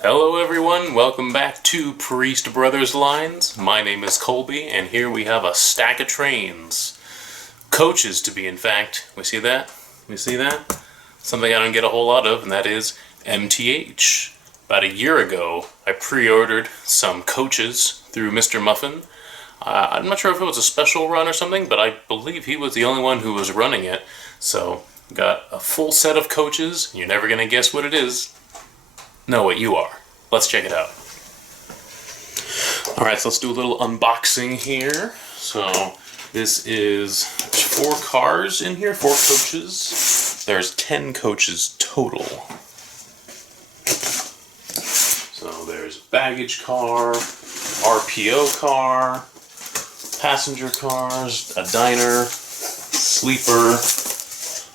Hello everyone, welcome back to Priest Brothers Lines. My name is Colby, and here we have a stack of trains. Coaches, to be in fact. We see that? We see that? Something I don't get a whole lot of, and that is MTH. About a year ago, I pre-ordered some coaches through Mr. Muffin. I'm not sure if it was a special run or something, but I believe he was the only one who was running it. So, got a full set of coaches. You're never going to guess what it is. No, wait, you are. Let's check it out. Alright, so let's do a little unboxing here. So, this is 4 cars in here, 4 coaches. There's 10 coaches total. So, there's baggage car, RPO car, passenger cars, a diner, sleeper,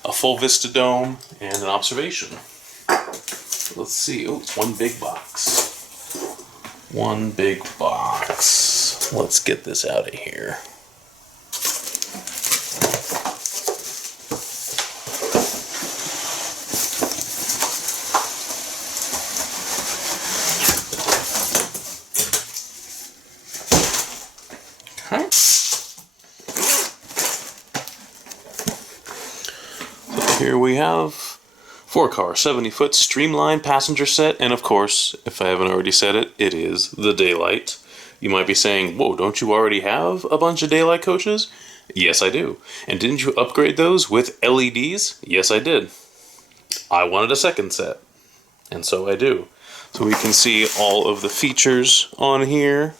a full Vista Dome, and an observation. Let's see. Oh, it's one big box. One big box. Let's get this out of here. Okay. So here we have 4-car, 70-foot streamlined passenger set, and of course, if I haven't already said it, it is the Daylight. You might be saying, whoa, don't you already have a bunch of Daylight coaches? Yes, I do. And didn't you upgrade those with LEDs? Yes, I did. I wanted a second set, and so I do. So we can see all of the features on here.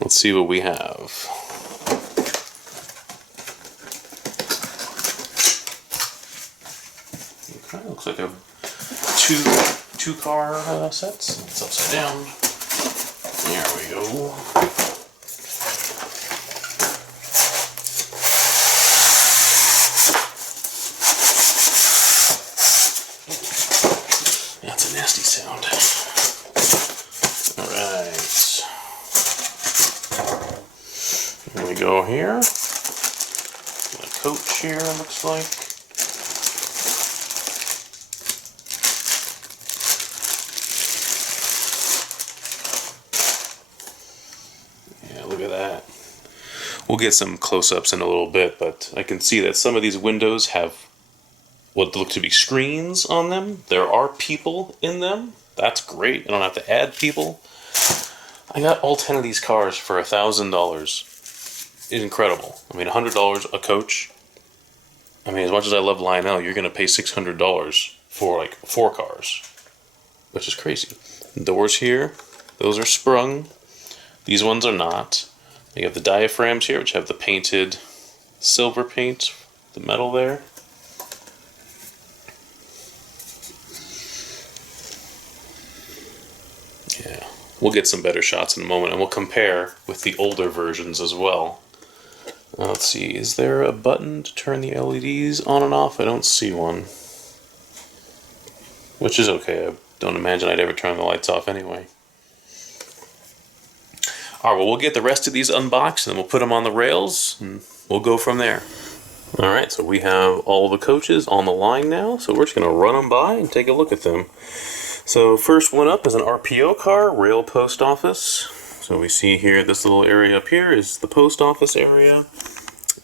Let's see what we have. Okay, looks like a two-car sets. It's upside down. There we go. That's a nasty sound. Alright. There we go here. A coach here, looks like. Look at that. We'll get some close-ups in a little bit, but I can see that some of these windows have what look to be screens on them. There are people in them. That's great. I don't have to add people. I got all 10 of these cars for $1,000. It's incredible. I mean, $100 a coach. I mean, as much as I love Lionel, you're going to pay $600 for like 4 cars, which is crazy. The doors here, those are sprung. These ones are not. You have the diaphragms here, which have the painted silver paint, the metal there. Yeah, we'll get some better shots in a moment, and we'll compare with the older versions as well. Let's see, is there a button to turn the LEDs on and off? I don't see one. Which is okay, I don't imagine I'd ever turn the lights off anyway. Alright, well, we'll get the rest of these unboxed, and then we'll put them on the rails, and we'll go from there. Alright, so we have all the coaches on the line now, so we're just going to run them by and take a look at them. So first one up is an RPO car, rail post office. So we see here, this little area up here is the post office area.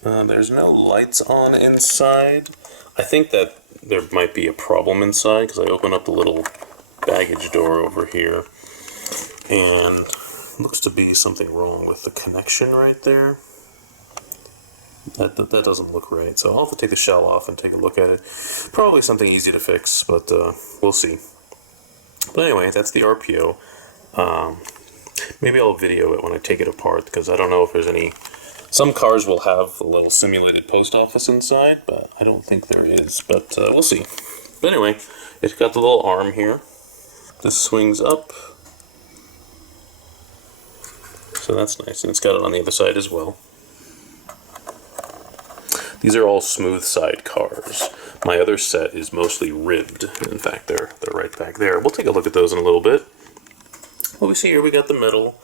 There's no lights on inside. I think that there might be a problem inside, because I open up the little baggage door over here, and looks to be something wrong with the connection right there. That doesn't look right, so I'll have to take the shell off and take a look at it. Probably something easy to fix, but we'll see. But anyway, that's the RPO. Maybe I'll video it when I take it apart, because I don't know if there's any... Some cars will have a little simulated post office inside, but I don't think there is, but we'll see. But anyway, it's got the little arm here. This swings up. So that's nice, and it's got it on the other side as well. These are all smooth side cars. My other set is mostly ribbed. In fact, they're right back there. We'll take a look at those in a little bit. What we see here, we got the metal.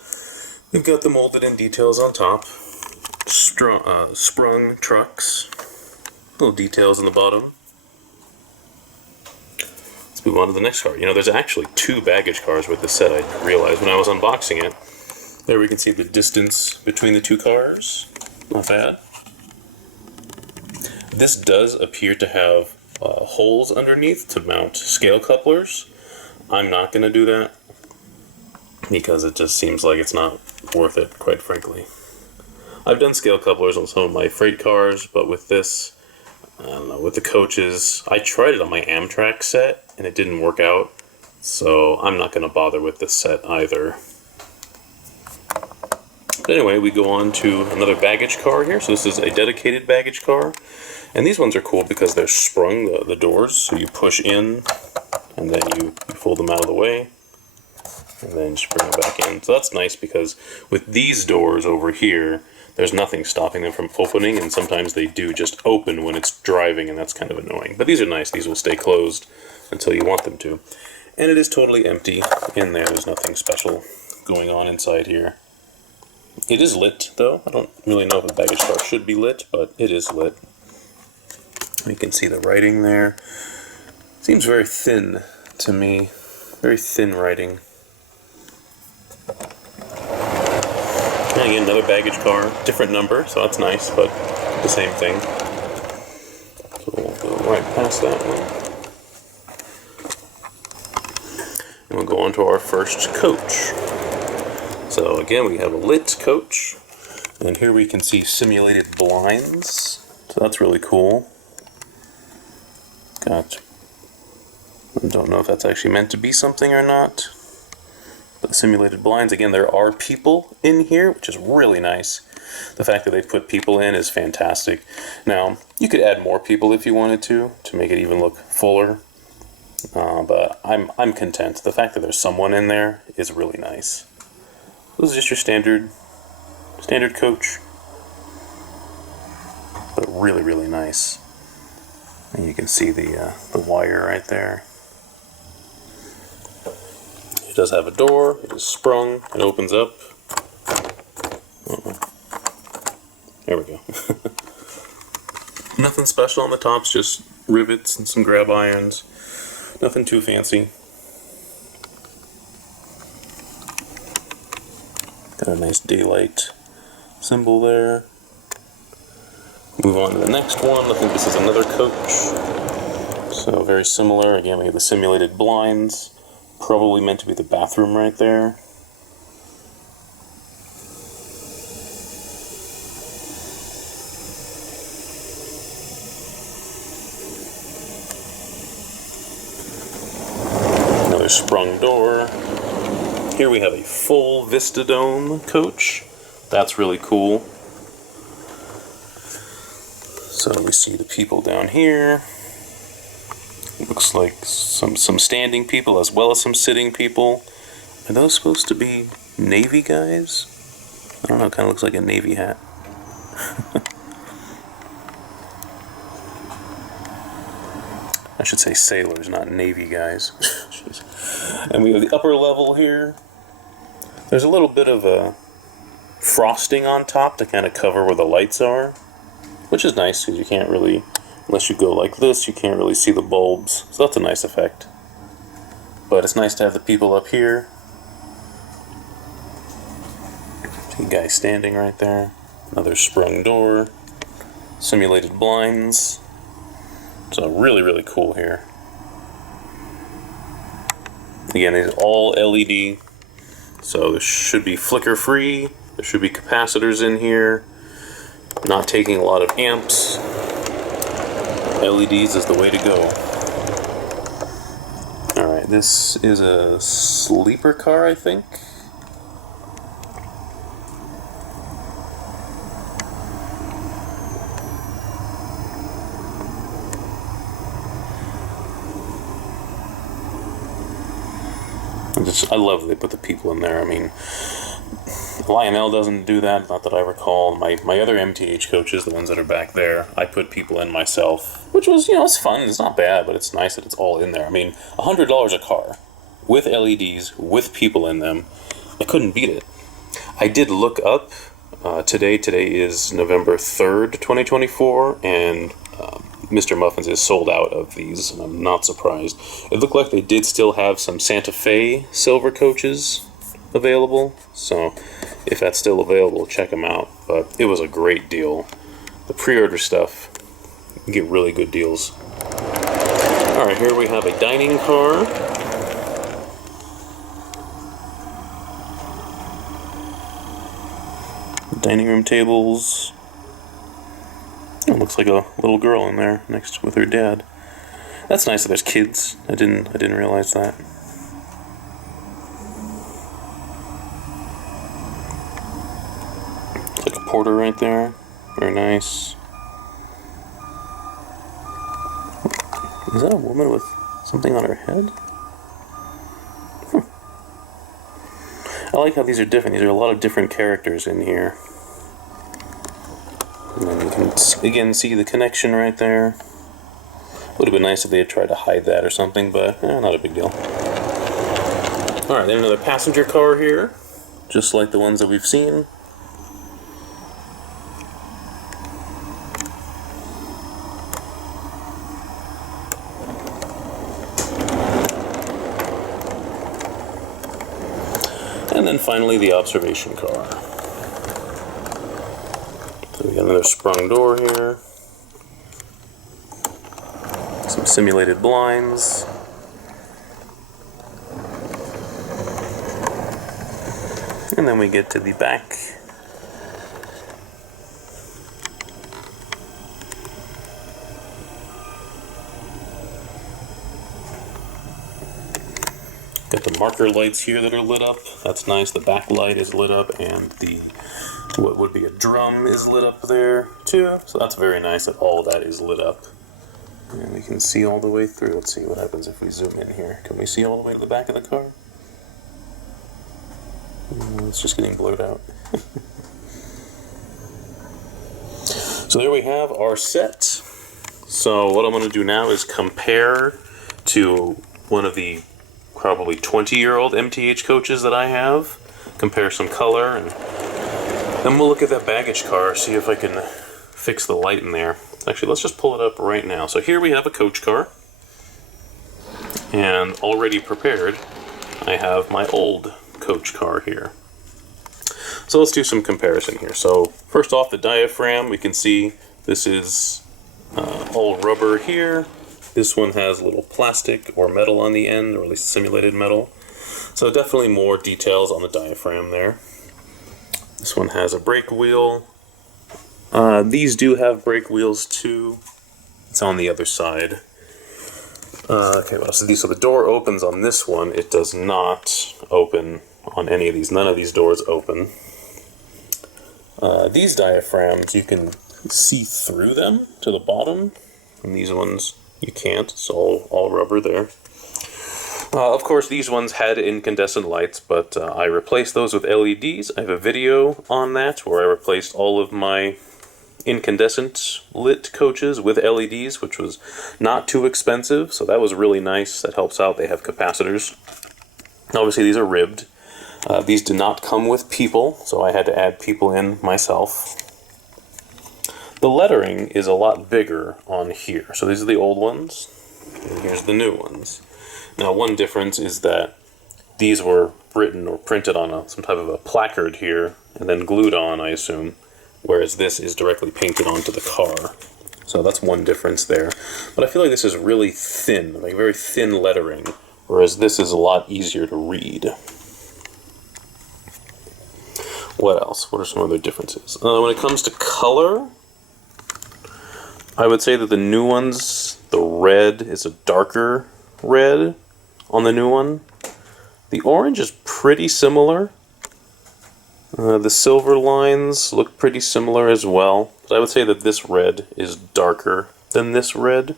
We've got the molded in details on top. Sprung trucks. Little details on the bottom. move on to the next car. You know, there's actually 2 baggage cars with this set, I realized when I was unboxing it. There we can see the distance between the 2 cars. Not bad. This does appear to have holes underneath to mount scale couplers. I'm not going to do that because it just seems like it's not worth it, quite frankly. I've done scale couplers on some of my freight cars, but with this, I don't know, with the coaches, I tried it on my Amtrak set and it didn't work out, so I'm not going to bother with this set either. But anyway, we go on to another baggage car here. So this is a dedicated baggage car. And these ones are cool because they're sprung, the doors, so you push in and then you fold them out of the way and then just bring them back in. So that's nice because with these doors over here, there's nothing stopping them from opening, and sometimes they do just open when it's driving, and that's kind of annoying. But these are nice. These will stay closed until you want them to. And it is totally empty in there. There's nothing special going on inside here. It is lit, though. I don't really know if a baggage car should be lit, but it is lit. You can see the writing there. Seems very thin to me. Very thin writing. And again, another baggage car. Different number, so that's nice, but the same thing. So we'll go right past that one. And we'll go on to our first coach. So again, we have a lit coach, and here we can see simulated blinds, so that's really cool. I don't know if that's actually meant to be something or not. But simulated blinds, again, there are people in here, which is really nice. The fact that they put people in is fantastic. Now, you could add more people if you wanted to make it even look fuller. But I'm content. The fact that there's someone in there is really nice. This is just your standard coach, but really, really nice. And you can see the wire right there. It does have a door. It is sprung. It opens up. There we go. Nothing special on the tops, just rivets and some grab irons. Nothing too fancy. Got a nice daylight symbol there. Move on to the next one. I think this is another coach. So very similar. Again, we have the simulated blinds. Probably meant to be the bathroom right there. Another sprung door. Here we have a full Vista Dome coach. That's really cool. So we see the people down here. Looks like some standing people as well as some sitting people. Are those supposed to be Navy guys? I don't know, kind of looks like a Navy hat. I should say sailors, not Navy guys. And we have the upper level here. There's a little bit of a frosting on top to kind of cover where the lights are, which is nice because you can't really, unless you go like this, you can't really see the bulbs. So that's a nice effect. But it's nice to have the people up here. See a guy standing right there. Another sprung door. Simulated blinds. So really, really cool here. Again, these are all LED. So this should be flicker free. There should be capacitors in here. Not taking a lot of amps. LEDs is the way to go. Alright, this is a sleeper car, I think. I love that they put the people in there. I mean, Lionel doesn't do that, not that I recall. My other MTH coaches, the ones that are back there, I put people in myself, which was, it's fun. It's not bad, but it's nice that it's all in there. I mean, $100 a car with LEDs, with people in them. I couldn't beat it. I did look up today. Today is November 3rd, 2024, and Mr. Muffins is sold out of these, and I'm not surprised. It looked like they did still have some Santa Fe silver coaches available, so if that's still available, check them out. But it was a great deal. The pre-order stuff, you get really good deals. Alright, here we have a dining car. Dining room tables. Oh, looks like a little girl in there next with her dad. That's nice that there's kids. I didn't realize that. It's like a porter right there. Very nice. Is that a woman with something on her head? I like how these are different. These are a lot of different characters in here. And then you can again see the connection right there. Would have been nice if they had tried to hide that or something, but not a big deal. Alright, then another passenger car here, just like the ones that we've seen. And then finally the observation car. So we got another sprung door here. Some simulated blinds. And then we get to the back. Got the marker lights here that are lit up. That's nice. The back light is lit up, and the what would be a drum is lit up there too. So that's very nice that all of that is lit up. And we can see all the way through. Let's see what happens if we zoom in here. Can we see all the way to the back of the car? It's just getting blurred out. So there we have our set. So what I'm going to do now is compare to one of the probably 20-year-old MTH coaches that I have. Compare some color, and then we'll look at that baggage car, see if I can fix the light in there. Actually, let's just pull it up right now. So here we have a coach car, and already prepared, I have my old coach car here. So let's do some comparison here. So first off, the diaphragm, we can see this is all rubber here. This one has a little plastic or metal on the end, or at least simulated metal. So definitely more details on the diaphragm there. This one has a brake wheel. These do have brake wheels too. It's on the other side. Okay, what else? So the door opens on this one. It does not open on any of these. None of these doors open. These diaphragms, you can see through them to the bottom. And these ones, you can't. It's all rubber there. Of course, these ones had incandescent lights, but I replaced those with LEDs. I have a video on that where I replaced all of my incandescent lit coaches with LEDs, which was not too expensive, so that was really nice. That helps out. They have capacitors. Obviously, these are ribbed. These do not come with people, so I had to add people in myself. The lettering is a lot bigger on here. So these are the old ones, and here's the new ones. Now, one difference is that these were written or printed on some type of a placard here, and then glued on, I assume, whereas this is directly painted onto the car. So that's one difference there. But I feel like this is really thin, like very thin lettering, whereas this is a lot easier to read. What else? What are some other differences? When it comes to color, I would say that the new ones, the red is a darker red on the new one. The orange is pretty similar. The silver lines look pretty similar as well, but I would say that this red is darker than this red.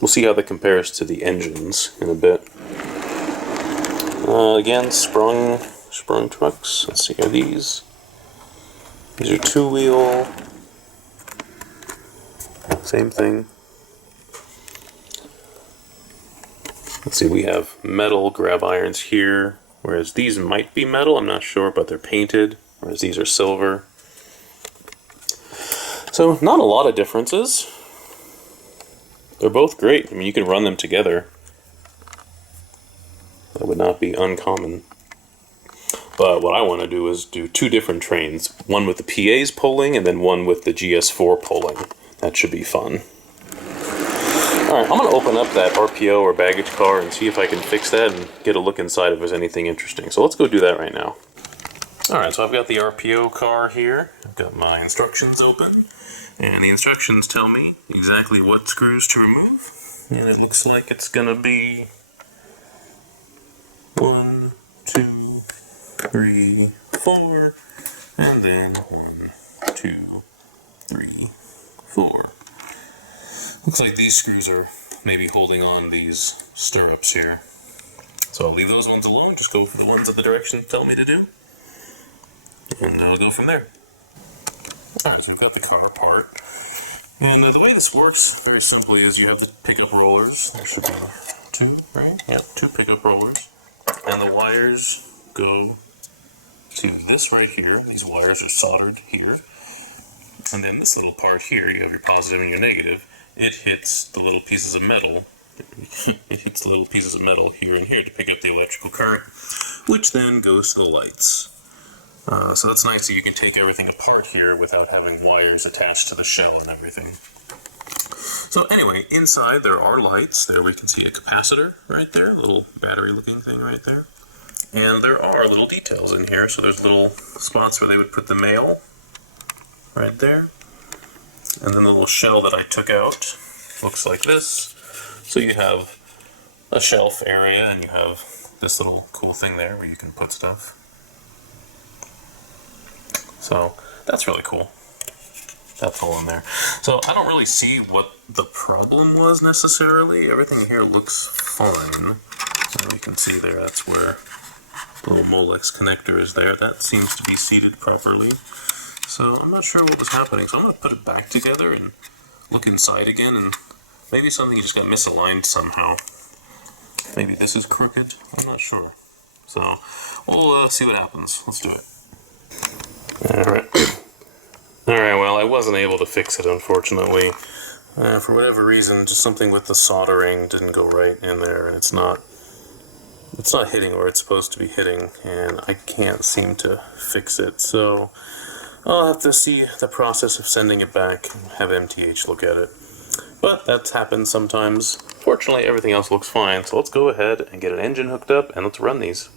We'll see how that compares to the engines in a bit. Again, sprung trucks. Let's see, are these? These are two-wheel. Same thing. Let's see, we have metal grab irons here, whereas these might be metal, I'm not sure, but they're painted, whereas these are silver. So not a lot of differences. They're both great. I mean, you can run them together. That would not be uncommon. But what I want to do is do two different trains. One with the PAs polling and then one with the GS4 polling. That should be fun. Alright, I'm going to open up that RPO or baggage car and see if I can fix that and get a look inside if there's anything interesting. So let's go do that right now. Alright, so I've got the RPO car here. I've got my instructions open. And the instructions tell me exactly what screws to remove. And it looks like it's going to be 1, 2, 3, 4, and then 1, 2, 3, 4. Looks like these screws are maybe holding on these stirrups here. So I'll leave those ones alone, just go for the ones that the directions tell me to do. And I'll go from there. Alright, so we've got the car apart. And the way this works, very simply, is you have the pickup rollers. There should be 2, right? Yep, 2 pickup rollers. And the wires go to this right here. These wires are soldered here. And then this little part here, you have your positive and your negative. It hits the little pieces of metal. It hits the little pieces of metal here and here to pick up the electrical current, which then goes to the lights. So that's nice that you can take everything apart here without having wires attached to the shell and everything. So anyway, inside there are lights. There we can see a capacitor right there, a little battery looking thing right there. And there are little details in here. So there's little spots where they would put the mail right there. And then the little shell that I took out looks like this. So you have a shelf area and you have this little cool thing there where you can put stuff. So that's really cool. That's all in there. So I don't really see what the problem was necessarily. Everything here looks fine. So you can see there, that's where the little Molex connector is there. That seems to be seated properly. So I'm not sure what was happening. So I'm going to put it back together and look inside again, and maybe something just got misaligned somehow. Maybe this is crooked. I'm not sure. So we'll see what happens. Let's do it. Alright. Alright, well, I wasn't able to fix it, unfortunately. For whatever reason, just something with the soldering didn't go right in there, and it's not hitting where it's supposed to be hitting, and I can't seem to fix it. So I'll have to see the process of sending it back and have MTH look at it. But that's happened sometimes. Fortunately, everything else looks fine, so let's go ahead and get an engine hooked up and let's run these.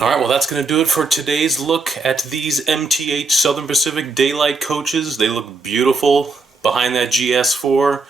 All right, well, that's going to do it for today's look at these MTH Southern Pacific Daylight Coaches. They look beautiful behind that GS4.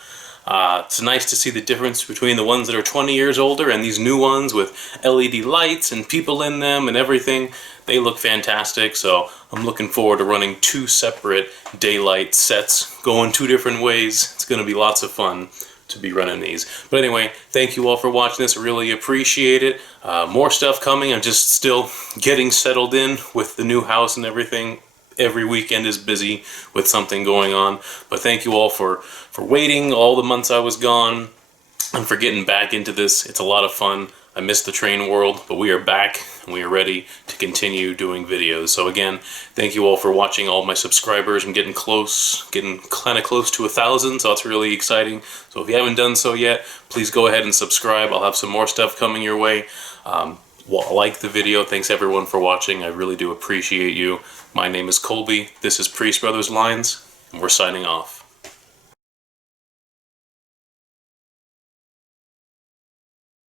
It's nice to see the difference between the ones that are 20 years older and these new ones with LED lights and people in them and everything. They look fantastic, so I'm looking forward to running 2 separate daylight sets, going 2 different ways. It's going to be lots of fun to be running these. But anyway, thank you all for watching this. I really appreciate it. More stuff coming. I'm just still getting settled in with the new house and everything. Every weekend is busy with something going on. But thank you all for waiting all the months I was gone and for getting back into this. It's a lot of fun. I missed the train world, but we are back and we are ready to continue doing videos. So again, thank you all for watching. All my subscribers, I'm getting close, getting kind of close to 1,000, so that's really exciting. So if you haven't done so yet, please go ahead and subscribe. I'll have some more stuff coming your way. Like the video. Thanks everyone for watching. I really do appreciate you. My name is Colby. This is Priest Brothers Lines, and we're signing off.